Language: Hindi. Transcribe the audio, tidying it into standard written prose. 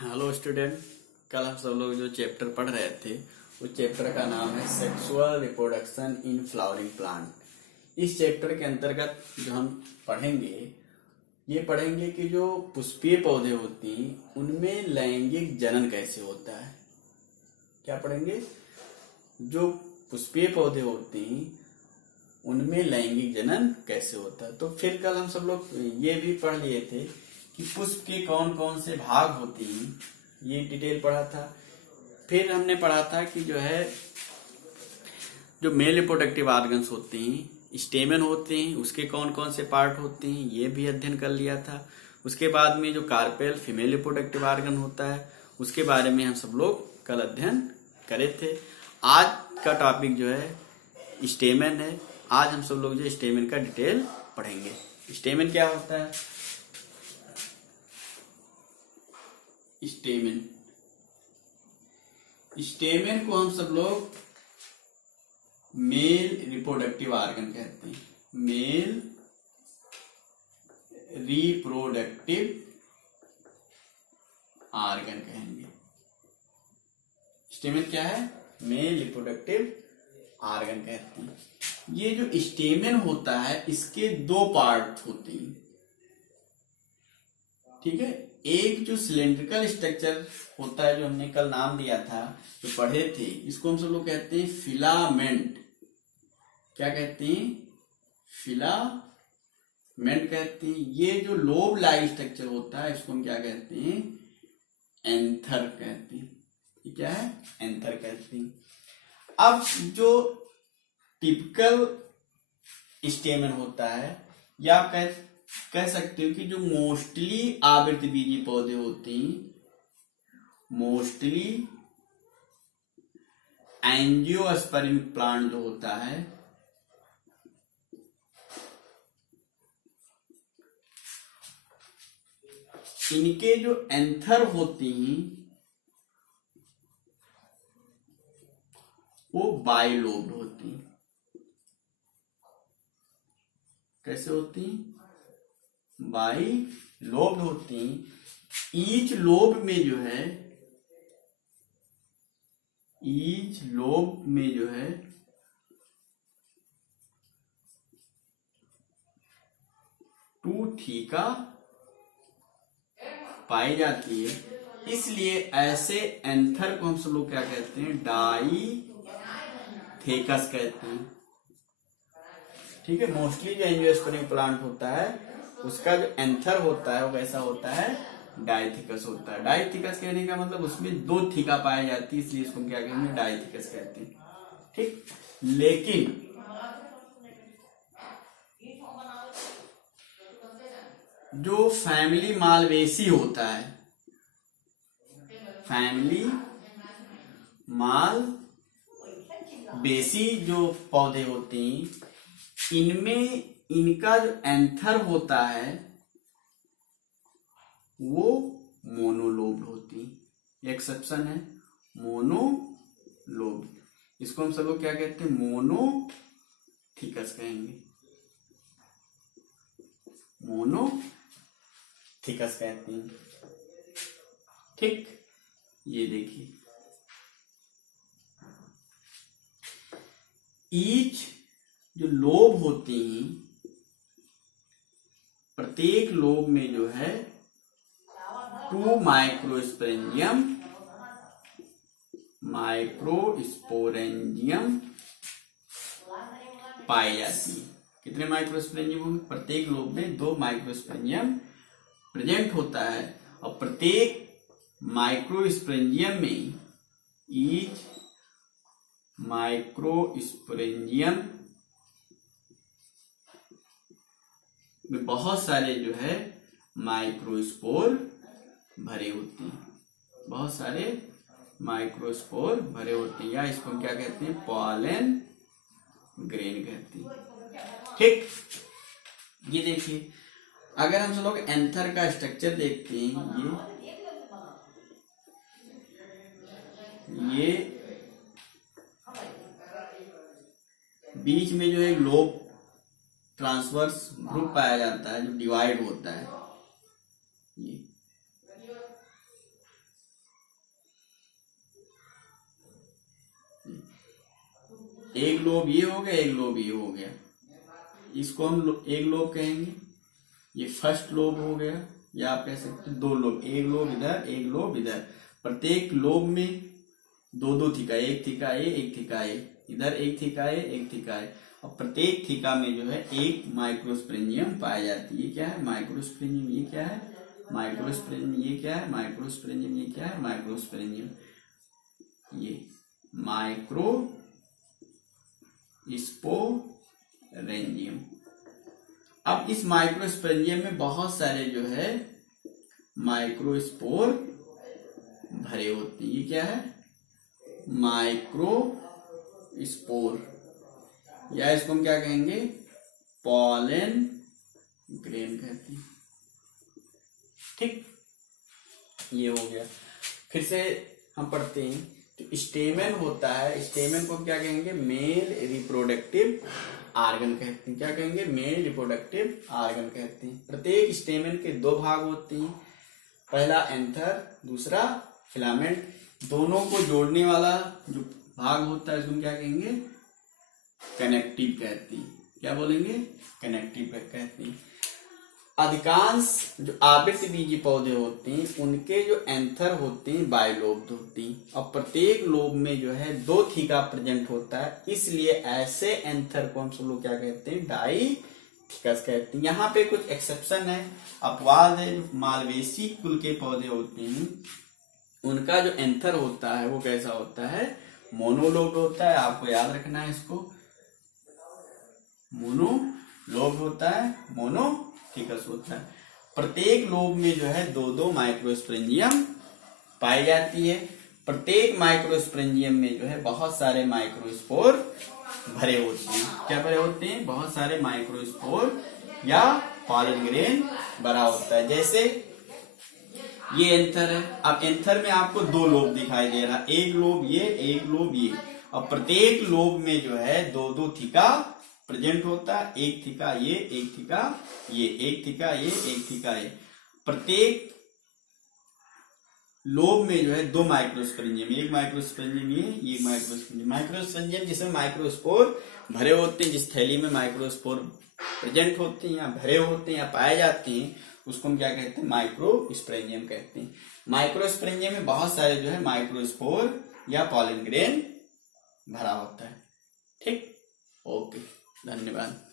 Hello student. कल हम सब लोग जो चैप्टर पढ़ रहे थे उस चैप्टर का नाम है sexual reproduction in flowering plant. इस चैप्टर के अंतर्गत जो हम पढ़ेंगे कि जो पुष्पीय पौधे होती हैं उनमें लैंगिक जनन कैसे होता है। क्या पढ़ेंगे? जो पुष्पीय पौधे होती हैं उनमें लैंगिक जनन कैसे होता है। तो फिर कल हम सब लोग ये भी पढ़ लिए थे कि पुष्प के कौन कौन से भाग होती हैं, ये डिटेल पढ़ा था। फिर हमने पढ़ा था कि जो मेल रिप्रोडक्टिव ऑर्गन्स होते हैं, स्टेमन होते हैं, उसके कौन कौन से पार्ट होते हैं, ये भी अध्ययन कर लिया था। उसके बाद में जो कार्पेल फीमेल रिप्रोडक्टिव ऑर्गन होता है उसके बारे में हम सब लोग कल अध्ययन करे थे। आज का टॉपिक जो है स्टेमन है। आज हम सब लोग जो स्टेमन का डिटेल पढ़ेंगे। स्टेमन क्या होता है? स्टेमन को हम सब लोग मेल रिप्रोडक्टिव ऑर्गन कहते हैं। मेल रिप्रोडक्टिव ऑर्गन कहेंगे। स्टेमन क्या है? मेल रिप्रोडक्टिव ऑर्गन कहते हैं। ये जो स्टेमन होता है इसके दो पार्ट होते हैं, ठीक है। एक जो सिलेंड्रिकल स्ट्रक्चर होता है जो हमने कल नाम दिया था, जो पढ़े थे, इसको हम सब लोग कहते हैं फिलामेंट। क्या कहते हैं? फिलामेंट कहते हैं। ये जो लोब लाइक स्ट्रक्चर होता है इसको हम क्या कहते हैं? एंथर कहते हैं। ये क्या है? एंथर कहते हैं। अब जो टिपिकल स्टेमन होता है या आप कह सकते हो कि जो मोस्टली आवृतबीजी पौधे होते हैं, मोस्टली एंजियोस्पर्मिक प्लांट जो होता है, इनके जो एंथर होती हैं वो बाइलोब्ड होती हैं। कैसे होती हैं? बाइलोब्ड होती हैं। ईच लोब में जो है टू थीका पाई जाती है। इसलिए ऐसे एंथर को हम सब लोग क्या कहते हैं? डाइथेकस कहते हैं, ठीक है। मोस्टली जो एंजियोस्पर्मिक प्लांट होता है उसका जो एंथर होता है वो कैसा होता है? डाइथिकस होता है। डाइथिकस कहने का मतलब उसमें दो थीका पाई जाती है, इसलिए इसको क्या कहेंगे? डाइथिकस कहते हैं, ठीक। लेकिन जो फैमिली मालवेसी होता है, फैमिली मालवेसी जो पौधे होते हैं इनमें इनका जो एंथर होता है वो मोनोलोब्ड होती है। एक्सेप्शन है मोनोलोब्ड। इसको हम सब लोग क्या कहते हैं? मोनोथिकस कहेंगे। मोनोथिकस कहते हैं, ठीक। ये देखिए, ईच जो लोब होती हैं, प्रत्येक लोब में जो है 2 माइक्रोस्पोरेंजियम पाई जाती है। कितने माइक्रोस्पोरेंजियम होंगे? प्रत्येक लोब में 2 माइक्रोस्पोरेंजियम प्रेजेंट होता है और प्रत्येक माइक्रोस्पोरेंजियम में ईच माइक्रोस्पोरेंजियम में बहुत सारे जो है माइक्रोस्पोर भरे होते हैं। बहुत सारे माइक्रोस्पोर भरे होते हैं, या इसको क्या कहते हैं? पॉलन ग्रेन कहते हैं, ठीक। ये देखिए, अगर हम सब लोग एंथर का स्ट्रक्चर देखते हैं, ये बीच में जो है लोब ट्रांसवर्स ग्रुप पाया जाता है जो डिवाइड होता है। ये एक लोब ये हो गया, एक लोब ये हो गया, इसको हम एक लोब कहेंगे। ये फर्स्ट लोब हो गया, या आप कह सकते हैं दो लोब, एक लोब इधर एक लोब इधर। प्रत्येक लोब में दो दो थीका, एक थीका ए एक थीका ए, इधर एक थीका ए एक थीका ए, और प्रत्येक थीका में जो है एक माइक्रोस्पोरेंजियम पाया जाती है। ये क्या है? माइक्रोस्पोरेंजियम। ये क्या है? माइक्रोस्पोरेंजियम। ये क्या है? माइक्रोस्पोरेंजियम। ये क्या है? माइक्रोस्पोरेंजियम। ये माइक्रोस्पोरेंजियम। अब इस माइक्रोस्पोरेंजियम में बहुत सारे जो है माइक्रोस्पोर भरे होते हैं। ये क्या है? माइक्रोस्पोर, या इसको हम क्या कहेंगे? पॉलन ग्रेन कहते हैं। ठीक, ये हो गया। फिर से हम पढ़ते हैं। तो स्टेमन होता है, स्टेमन को क्या कहेंगे? मेल रिप्रोडक्टिव आर्गन कहते हैं। क्या कहेंगे? मेल रिप्रोडक्टिव आर्गन कहते हैं। प्रत्येक स्टेमन के दो भाग होते हैं, पहला एंथर, दूसरा फिलामेंट। दोनों को जोड़ने वाला जो भाग होता है उसको हम क्या कहेंगे? कनेक्टिव कहते हैं। क्या बोलेंगे? कनेक्टिव कहते हैं। अधिकांश जो आवृत्त बीजी पौधे होते हैं उनके जो एंथर होते हैं बाइलोब्ड होती हैं, और प्रत्येक लोब में जो है दो थीका प्रेजेंट होता है, इसलिए ऐसे एंथर को हम सब लोग क्या कहते हैं? डाइथिकस कहते हैं। यहाँ पे कुछ एक्सेप्शन है, अपवाद है। जो मालवेसी कुल के पौधे होते हैं उनका जो एंथर होता है वो कैसा होता है? मोनोलोब्ड होता है। आपको याद रखना है इसको, मोनोलोब्ड होता है, मोनोथिकस होता है। प्रत्येक लोब में जो है दो दो माइक्रोस्पोरेंजियम पाई जाती है। प्रत्येक माइक्रोस्पोरेंजियम में जो है बहुत सारे माइक्रोस्पोर भरे होते हैं। क्या भरे होते हैं? बहुत सारे माइक्रोस्पोर या पॉलन ग्रेन भरा होता है। जैसे ये एंथर है। अब एंथर में आपको दो लोब दिखाई दे रहा है, एक लोब ये एक लोब ये, और प्रत्येक लोब में जो है दो दो थीका प्रेजेंट होता है। एक थीका ये एक थीका ये, एक थीका ये एक थीका ये। प्रत्येक लोब में जो है दो माइक्रोस्पोरेंजियम, एक माइक्रोस्पोरेंजियम ये माइक्रोस्पोरेंजियम। माइक्रोस्पोरेंजियम जिसमें माइक्रोस्पोर भरे होते हैं, जिस थैली में माइक्रोस्पोर प्रेजेंट होते हैं या भरे होते हैं या पाए जाते हैं, उसको हम क्या कहते हैं? माइक्रोस्पोरेंजियम कहते हैं। माइक्रोस्पोरेंजियम में बहुत सारे जो है माइक्रोस्पोर या पॉलन ग्रेन भरा होता है। ठीक, ओके, धन्यवाद।